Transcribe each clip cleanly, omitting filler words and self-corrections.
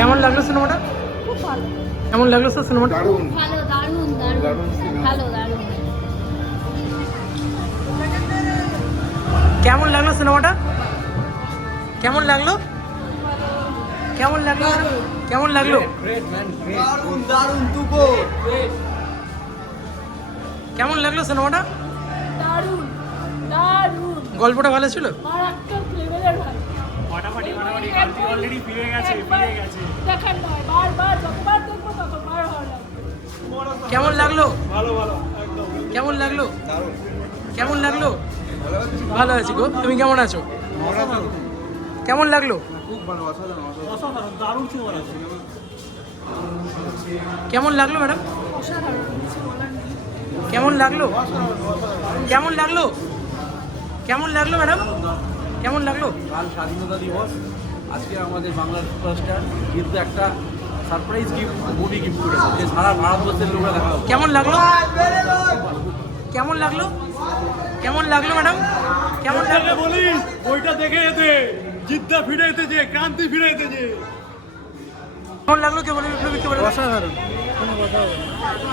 কেমন লাগলো সিনেমাটা? খুব ভালো। কেমন লাগলো স্যার সিনেমাটা? দারুণ ভালো, দারুণ দারুণ ভালো, দারুণ। কেমন লাগলো সিনেমাটা? কেমন লাগলো? কেমন লাগলো? কেমন লাগলো? দারুণ দারুণ তুকো কেমন লাগলো সিনেমাটা? দারুণ দারুণ। গল্পটা ভালো ছিল? মারাত্মক লেভেলের ভালো। ফাটাফাটি কান্তি অলরেডি ফিরে গেছে। দেখেন না, বারবার যতবার দেখবো ততবার ভালো লাগবে। কেমন লাগলো? ভালো একদম কেমন লাগলো? দারুণ কেমন লাগলো? ভালো আছি গো, তুমি কেমন আছো? কেমন লাগলো? খুব ভালো অসাধারণ অসাধারণ দারুণ সিনেমা আছে। কেমন লাগলো ম্যাডাম? অসাধারণ, কিছু বলার নেই। কেমন লাগলো? কেমন লাগলো? কেমন লাগলো ম্যাডাম? কেমন লাগলো? কাল স্বাধীনতা দিবস, আজকে আমাদের বাংলার সুপারস্টার কিন্তু একটা সারপ্রাইজ গিফট মুভি গিফট করেছে, যে সারা ভারতবর্ষের লোকরা দেখা হবে। কেমন লাগলো? কেমন লাগলো? কেমন লাগলো ম্যাডাম? কেমন লাগলো? বলিস ওইটা দেখে যেতে, জিদ্দা ফিরে যেতে, ক্রান্তি ফিরে যেতে। কেমন লাগলো? কে বলে বিপ্লবী, কে বলে? অসাধারণ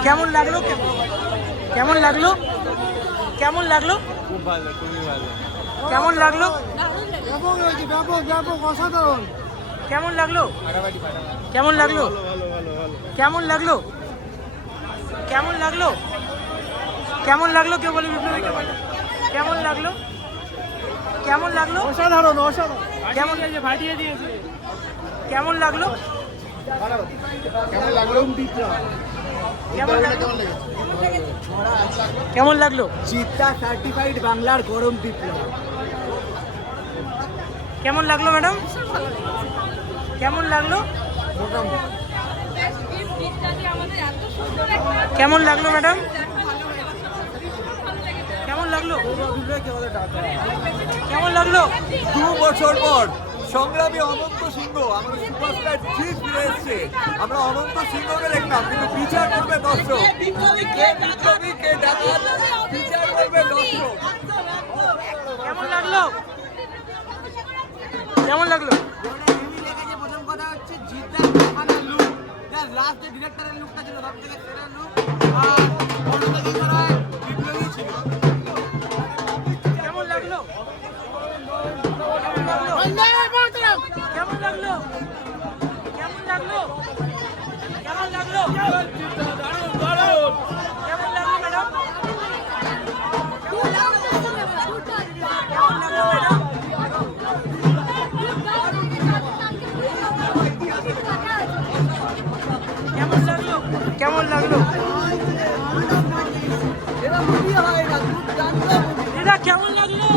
কেমন লাগলো? কেমন লাগলো? কেমন লাগলো? খুব ভালো খুবই ভালো কেমন লাগলো? ব্যাপক হয়েছে ব্যাপক ব্যাপক অসাধারণ কেমন লাগলো? কেমন লাগলো? কেমন লাগলো? কেমন লাগলো? কেমন লাগলো? কে বলে বিপ্লবী, কে বলে? কেমন লাগলো? কেমন লাগলো? অসাধারণ অসাধারণ কেমন ফাটিয়ে দিয়েছে। কেমন লাগলো? কেমন লাগলো কেমন লাগলো? কেমন লাগলো? চিত্তা সার্টিফাইড বাংলার গরম বিপ্লব। কেমন লাগলো ম্যাডাম? কেমন লাগলো? কেমন লাগলো ম্যাডাম? কেমন লাগলো? কেমন লাগলো? 2 বছর পর সংগ্রামী অনন্ত সিংহ আমাদের সুপারস্টার ঠিক ফিরে এসছে। আমরা অনন্ত সিংহকে দেখলাম, কিন্তু বিচার করবে দর্শক। বিপ্লবীকে ডাকাত, বিচার করবে দর্শক। কেমন লাগলো? কেমন লাগলো? প্রথম কথা হচ্ছে জিদ্দার দেখানোর লুক, যার লাস্ট যে ডিরেক্টরের লুকটা ছিল সব থেকে সেরা লুক, আর অন্যদিকে করা বিপ্লবী ছিল। কেমন লাগলো? কেমন লাগলো? কেমন লাগলো? কেমন লাগলো? কেমন লাগলো? কেমন লাগলো ম্যাডাম? কেমন লাগলো ম্যাডাম? কেমন লাগলো? কেমন লাগলো? এটা কেমন লাগলো?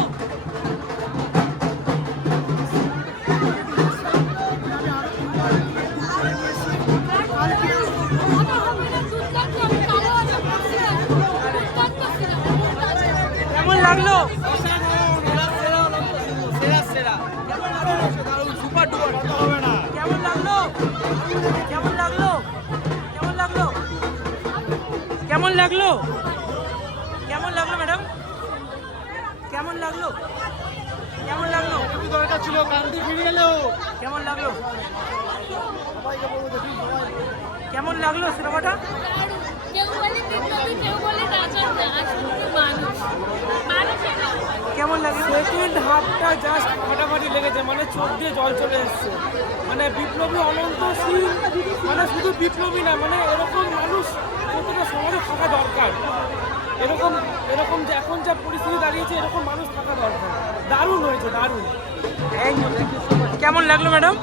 কেমন লাগলো? কেমন লাগলো? কেমন লাগলো? কেমন লাগলো? কেমন লাগলো? কেমন লাগলো ম্যাডাম? কেমন লাগলো? কেমন লাগলো? দরকার ছিল, ক্রান্তি ফিরে এলো। কেমন লাগলো? কেমন লাগলো সিনেমাটা? কেউ বলে বিপ্লবী, কেউ বলে রাজা, আসলে মানুষ। কেমন লাগলো? সেকেন্ড হাফটা জাস্ট ফাটাফাটি লেগেছে, মানে চোখ দিয়ে জল চলে এসছে। মানে বিপ্লবী অনন্ত সিং মানে শুধু বিপ্লবী না, মানে এরকম মানুষ প্রত্যেকটা সমাজে থাকা দরকার। এরকম এরকম যে এখন যা পরিস্থিতি দাঁড়িয়েছে, এরকম মানুষ থাকা দরকার। দারুণ হয়েছে, দারুণ। কেমন লাগলো ম্যাডাম?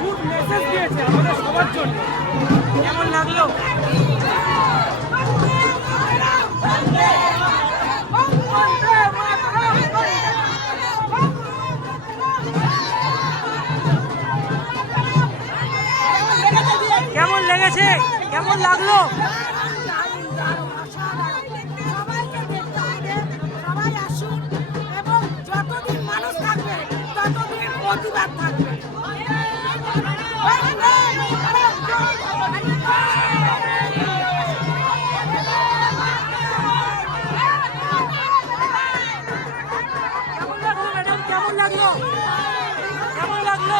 গুড মেসেজ দিয়েছে আমাদের সবার জন্য। কেমন লাগলো? কেমন লেগেছে? কেমন লাগলো? সবাই আসুন এবং যতদিন মানুষ থাকবে ততদিন প্রতিবাদ থাকবে। লাগলো? কেমন লাগলো?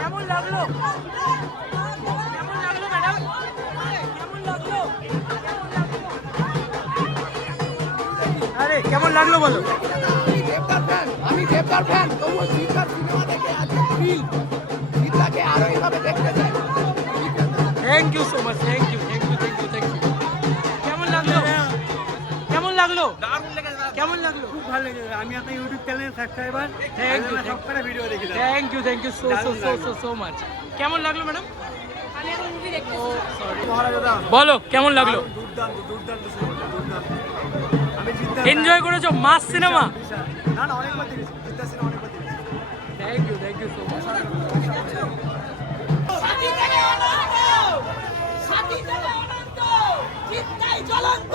কেমন লাগলো? কেমন লাগলো ম্যাডাম? কেমন লাগলো? আরে কেমন লাগলো বলো? আমি দেবদার ফ্যান তবুও জিদ্দার সিনেমা দেখে আজকে ফিল জিদ্দাকে আরো এইভাবে দেখতে চাই। Thank you so much, thank you, thank you, thank you, thank you. কেমন লাগলো? কেমন লাগলো? কেমন লাগলো? খুব ভালো লেগেছে। আমি আপনার ইউটিউব চ্যানেলের সাবস্ক্রাইবার। Thank you, সব কটা ভিডিও দেখি। Thank you so much. কেমন লাগলো ম্যাডাম? বলো কেমন লাগলো? দুর্দান্ত দুর্দান্ত সিনেমা, দুর্দান্ত। আমি জিদ্দা এনজয় করেছো মাস সিনেমা? না না অনেকবার দেখেছি, জিদ্দা সিনেমা অনেকবার দেখেছি। Thank you so much. Sathi থেকে অনন্ত, সাথী থেকে অনন্ত, জিদ্দাই জ্বলন্ত।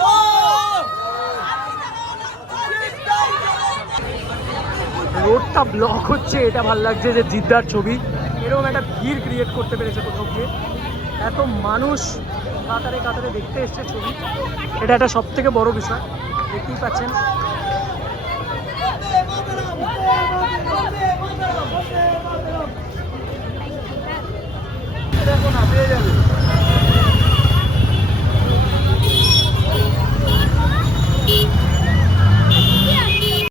সাথী থেকে অনন্ত, জিদ্দাই জ্বলন্ত। রোডটা ব্লক হচ্ছে, এটা ভালো লাগছে যে জিদ্দার ছবি এরকম একটা ভিড় ক্রিয়েট করতে পেরেছে কোথাও গিয়ে। এত মানুষ কাতারে কাতারে দেখতে এসছে ছবি, এটা একটা সব থেকে বড় বিষয়। দেখতেই পাচ্ছেন দেখো না পেয়ে যাবে।